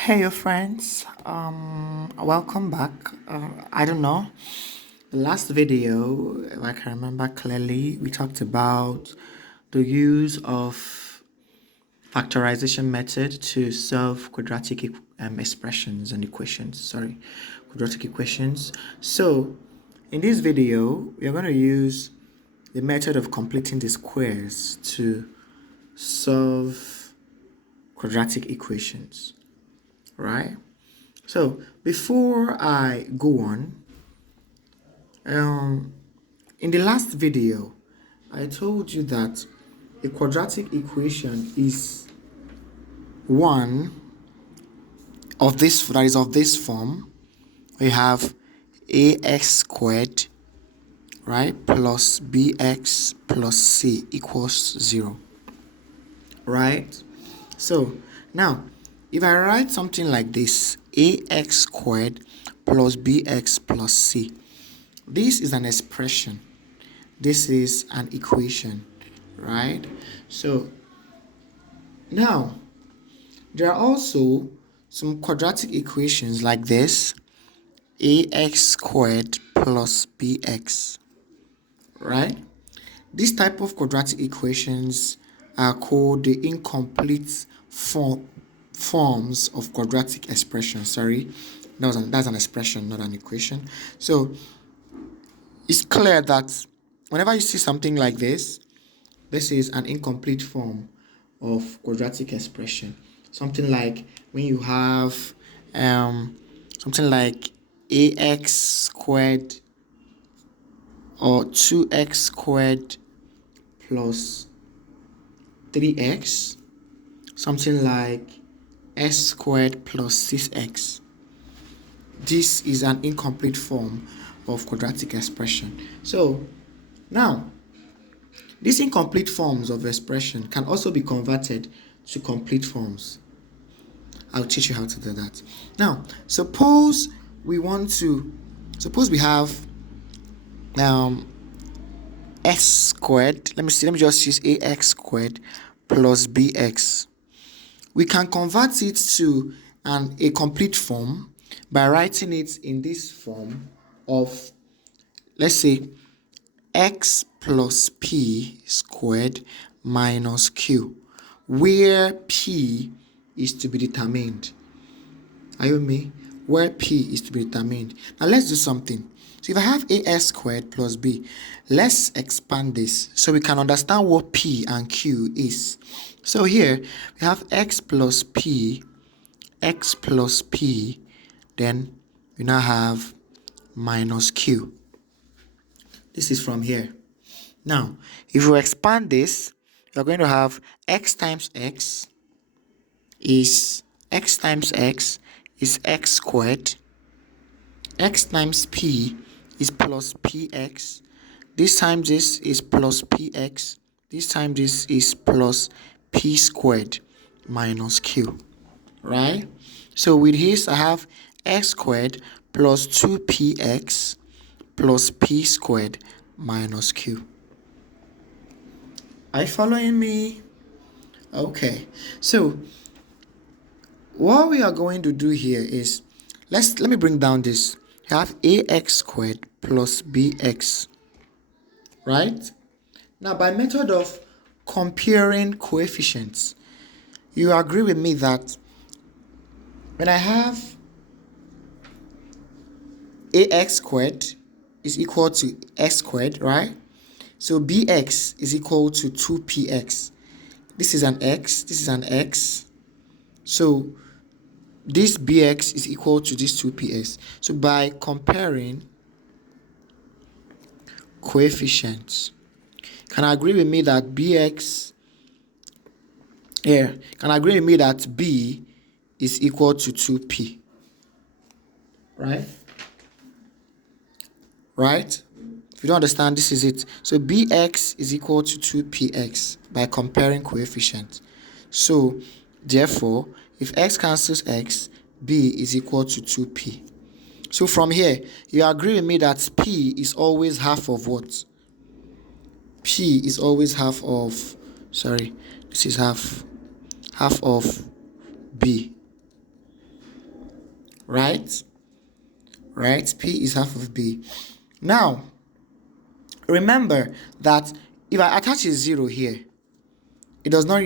Hey, your friends. Welcome back. I don't know. The last video, if I can remember clearly, we talked about the use of factorization method to solve quadratic expressions and equations. Sorry, quadratic equations. So, in this video, we are going to use the method of completing the squares to solve quadratic equations, right? So before I go on, in the last video, I told you that a quadratic equation is one of this that is of this form. We have ax squared, right, plus bx plus c equals 0, right? So now, if I write something like this, ax squared plus bx plus c, this is an expression. This is an equation, right? So now there are also some quadratic equations like this: ax squared plus bx, right? This type of quadratic equations are called the incomplete forms of quadratic expression. Sorry, that's an expression, not an equation. So it's clear that whenever you see something like this is an incomplete form of quadratic expression. Something like when you have something like ax squared or 2x squared plus 3x, something like s squared plus 6x. This is an incomplete form of quadratic expression. So now, these incomplete forms of expression can also be converted to complete forms. I'll teach you how to do that. Now, suppose we have s squared. Let me just use ax squared plus bx. We can convert it to a complete form by writing it in this form of, let's say, x plus p squared minus q, where p is to be determined. Are you with me? Where p is to be determined. Now let's do something. So if I have as squared plus b, let's expand this so we can understand what p and q is. So here we have x plus p, then we now have minus q. This is from here. Now, if we expand this, you're going to have x times x is x squared. X times p is plus px. This time this is plus px. This time this is plus p squared minus q. Right? So with this, I have x squared plus 2px plus p squared minus q. Are you following me? Okay. So what we are going to do here is, let me bring down this. You have ax squared plus bx, right? Now, by method of comparing coefficients, you agree with me that when I have ax squared is equal to x squared, right? So bx is equal to 2px. This is an x, this is an x. So this bx is equal to this 2ps. So by comparing coefficients, can agree with me that b is equal to 2p, right? Right? If you don't understand, this is it. So bx is equal to 2px by comparing coefficients. So therefore, if x cancels x, b is equal to 2p. So from here, you agree with me that p is always half of what? P is always half of, this is half of b. right? Right? P is half of B. Now, remember that if I attach a 0 here, it does not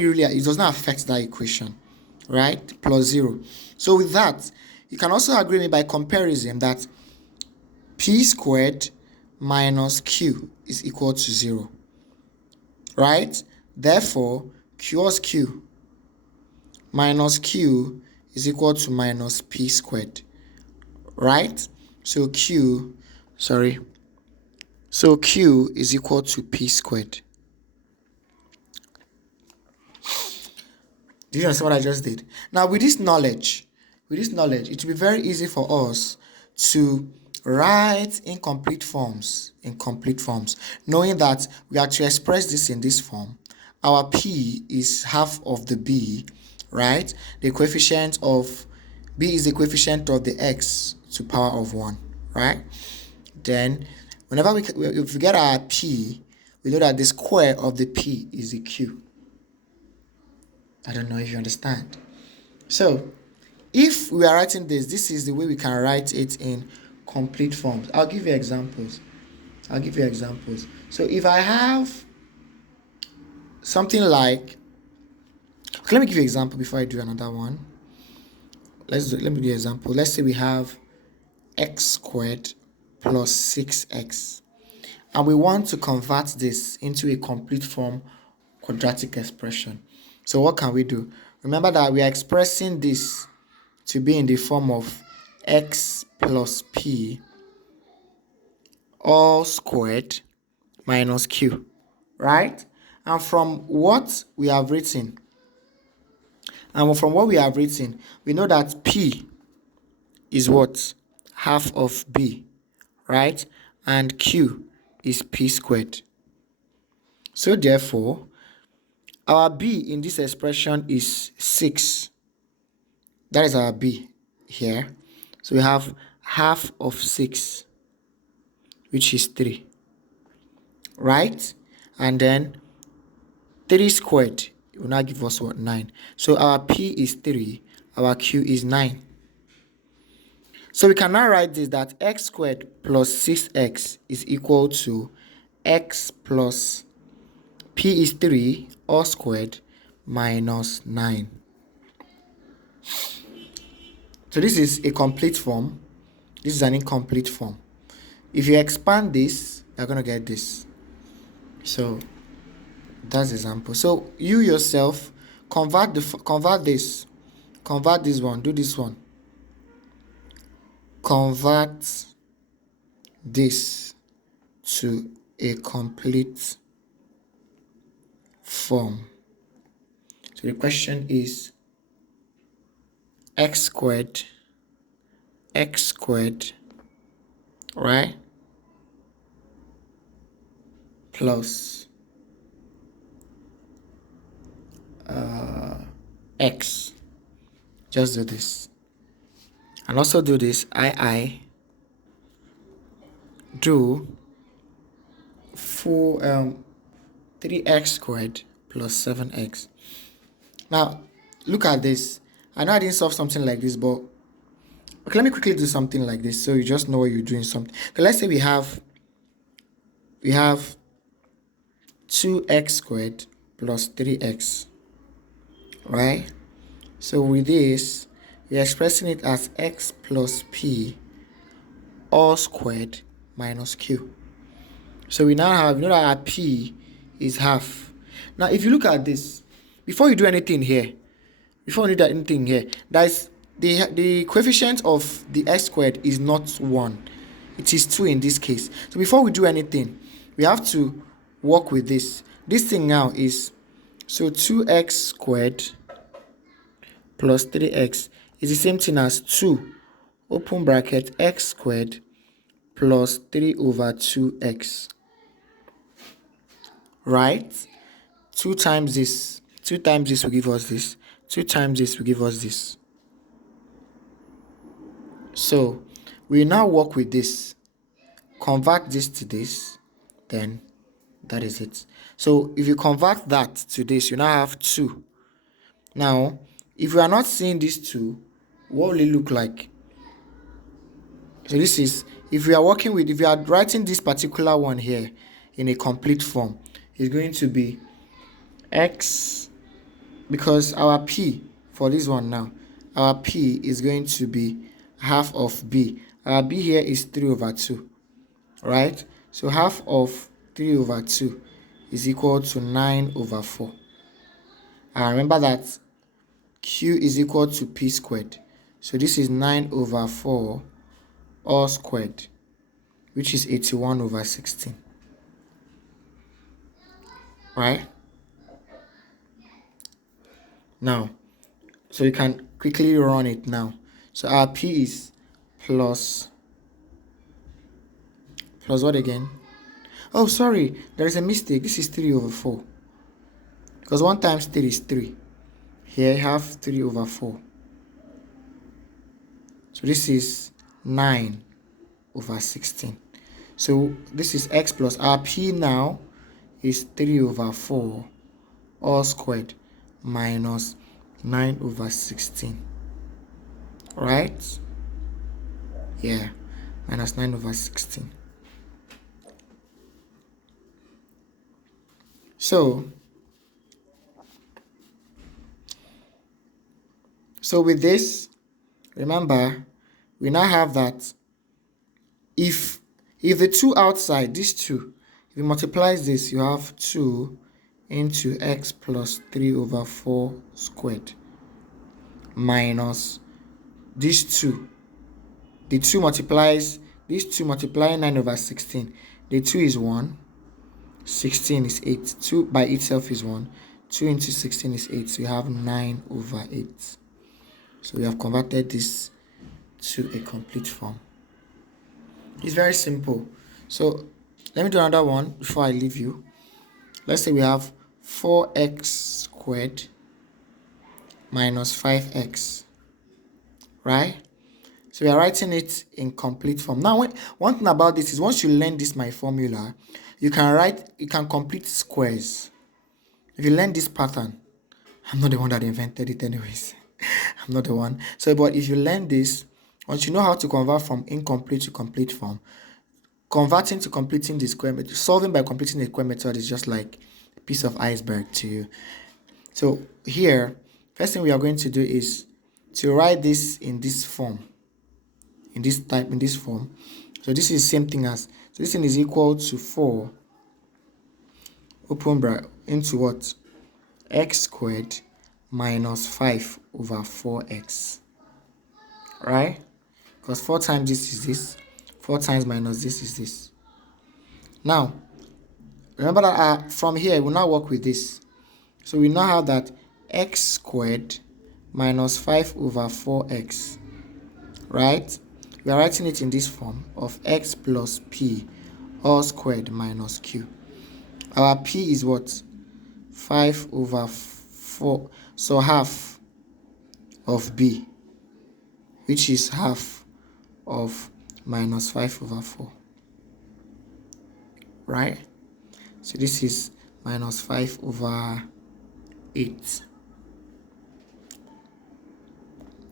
affect that equation, right? Plus 0. So with that, you can also agree with me by comparison that P squared minus Q is equal to 0, right? Therefore, Q minus Q is equal to minus P squared, right? So Q is equal to P squared. Do you understand what I just did? Now, with this knowledge, it will be very easy for us to write incomplete forms, knowing that we are to express this in this form. Our P is half of the B, right? The coefficient of B is the coefficient of the X to power of 1, right? Then, if we get our P, we know that the square of the P is the Q. I don't know if you understand. So, if we are writing this is the way we can write it in complete forms. I'll give you examples. So, if I have something like, okay, let me give you an example before I do another one. Let me give you an example. Let's say we have x squared plus 6x. And we want to convert this into a complete form quadratic expression. So what can we do? Remember that we are expressing this to be in the form of x plus p all squared minus q, right? And from what we have written, we know that p is what? Half of b, right? And q is p squared. So therefore, our b in this expression is 6. That is our b here. So we have half of 6, which is 3, right? And then 3 squared will now give us what? 9. So our p is 3, our q is 9. So we can now write this, that x squared plus 6x is equal to x plus p is 3 all squared minus 9. So this is a complete form. This is an incomplete form. If you expand this, you're going to get this. So that's the example. So you yourself convert this one, do this one. Convert this to a complete form. So the question is x squared, right, plus x. Just do this. And also do this. Do full 3x squared plus 7x. Now, look at this. I know I didn't solve something like this, but okay, let me quickly do something like this so you just know what you're doing something. Okay, let's say we have 2x squared plus 3x, right? So with this, we're expressing it as x plus p all squared minus q. So we now know that our p is half. Now, if you look at this, before you do anything here, that is the coefficient of the x squared is not 1. It is 2 in this case. So before we do anything, we have to work with this. This thing now is, so 2x squared plus 3x is the same thing as 2 open bracket x squared plus 3 over 2x, right? 2 times this will give us this. 2 times this will give us this. So we now work with this. Convert this to this, then that is it. So if you convert that to this, you now have 2. Now, if we are not seeing these 2, what will it look like? So this is, if we are writing this particular one here in a complete form, it's going to be x, because our p for this one now, our p is going to be half of b. Our b here is 3 over 2, right? So half of 3 over 2 is equal to 9 over 4. And remember that q is equal to p squared. So this is 9 over 4 all squared, which is 81 over 16. Right? Now, so you can quickly run it now. So our p is plus what again? Oh, sorry, there is a mistake. This is 3 over 4. Because 1 times 3 is 3. Here I have 3 over 4. So this is 9 over 16. So this is x plus our p now is 3 over 4 all squared minus 9 over 16. Right? Yeah, minus 9 over 16. So with this, remember, we now have that if the 2 outside, these 2, if you multiply this, you have 2 into x plus 3 over 4 squared minus these 2. The 2 multiplies, these 2 multiply 9 over 16. The 2 is 1, 16 is 8. 2 by itself is 1. 2 into 16 is 8. So you have 9 over 8. So we have converted this to a complete form. It's very simple. So let me do another one before I leave you. Let's say we have 4x squared minus 5x, right? So we are writing it in complete form. Now, one thing about this is once you learn this my formula, you can complete squares. If you learn this pattern, I'm not the one that invented it anyways. I'm not the one. So, but if you learn this, once you know how to convert from incomplete to complete form, converting to completing the square method, solving by completing the square method is just like a piece of iceberg to you. So here, first thing we are going to do is to write this in this form, in this form. So this is the same thing as, so this thing is equal to 4 open bracket into what? X squared minus 5 over 4x, right? Because 4 times this is this, 4 times minus this is this. Now, remember that from here, we'll now work with this. So we now have that x squared minus 5 over 4x, right? We are writing it in this form of x plus p all squared minus q. Our p is what? 5 over 4, so half of b, which is half of minus 5 over 4, right? So this is minus 5 over 8.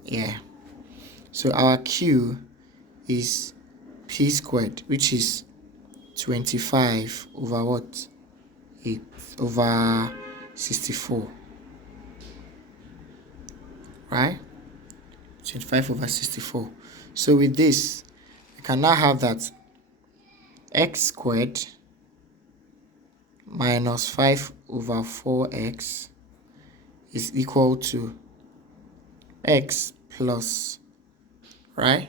Yeah. So our q is p squared, which is 25 over what? 8 over 64. Right? 25 over 64. So with this, you can now have that x squared minus 5 over 4x is equal to x plus, right?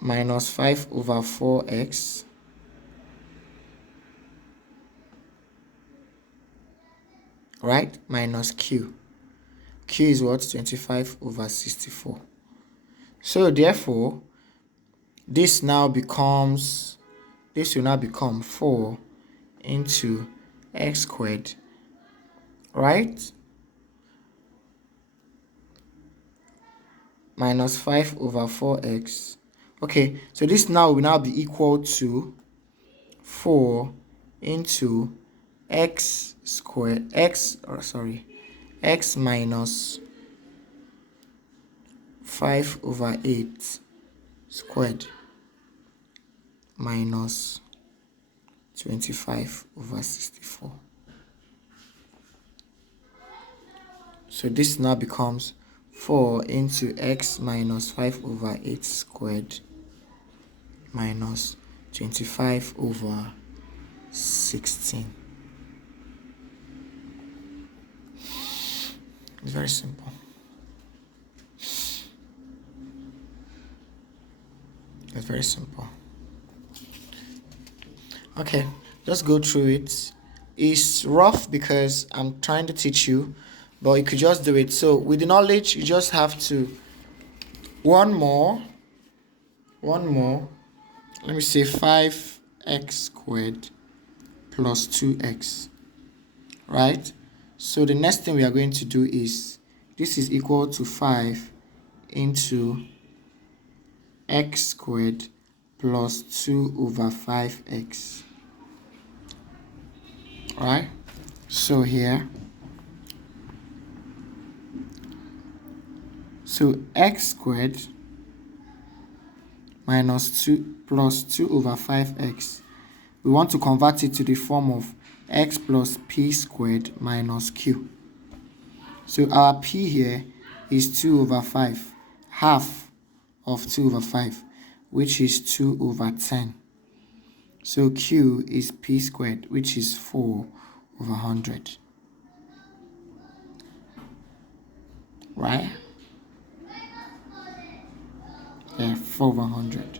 Minus 5 over 4x right? Minus q. Q is what? 25 over 64. So therefore, this will now become 4 into x squared, right? Minus 5 over 4x. Okay, so this now will now be equal to 4 into x minus 5 over 8 squared minus 25 over 64. So this now becomes 4 into x minus 5 over 8 squared minus 25 over 16. It's very simple. It's very simple. Okay, just go through it. It's rough because I'm trying to teach you, but you could just do it. So with the knowledge, you just have to one more. Let me say 5x squared plus 2x, right? So the next thing we are going to do is this is equal to 5 into x squared plus 2 over 5x. Right? So here, so x squared minus 2 plus 2 over 5x. We want to convert it to the form of x plus p squared minus q. So our p here is 2 over 5, half of 2 over 5, which is 2 over 10. So q is p squared, which is 4 over 100. Right? Yeah, 4 over 100.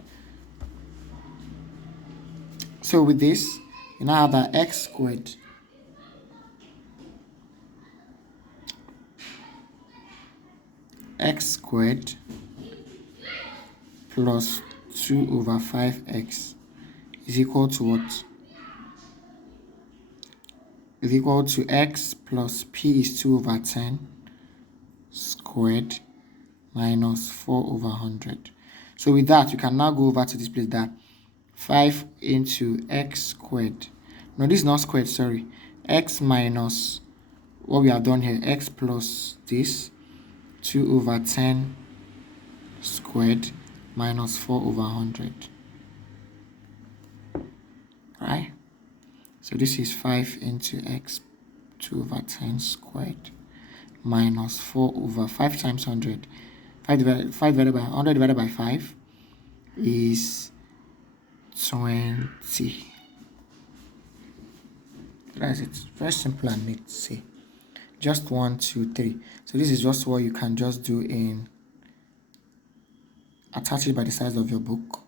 So with this, you now have that x squared plus 2 over 5x is equal to what? Is equal to x plus p is 2 over 10 squared minus 4 over 100. So with that, you can now go over to this place that 5 into x squared. No, this is not squared, sorry. X minus what we have done here, x plus this 2 over 10 squared minus 4 over 100. Right? So this is 5 into x 2 over 10 squared minus 4 over 5 times 100. 5 divided by 100 divided by 5 is 20. That's it. Very simple and neat. See, just 1, 2, 3. So this is just what you can just do in attach it by the size of your book.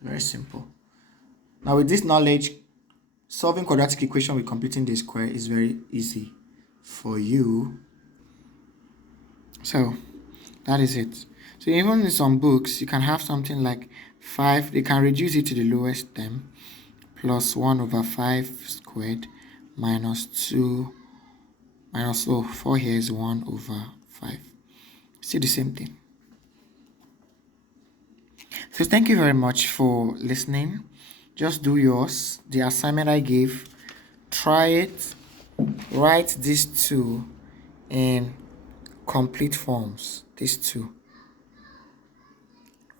Very simple. Now with this knowledge, solving quadratic equation with completing the square is very easy for you. So that is it. So even in some books, you can have something like 5, they can reduce it to the lowest term, plus 1 over 5 squared minus 2 minus 4 here is 1 over 5. Still the same thing. So thank you very much for listening. Just do yours. The assignment I gave, try it. Write these two in complete forms. These two.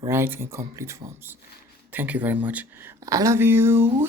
Write in complete forms. Thank you very much. I love you.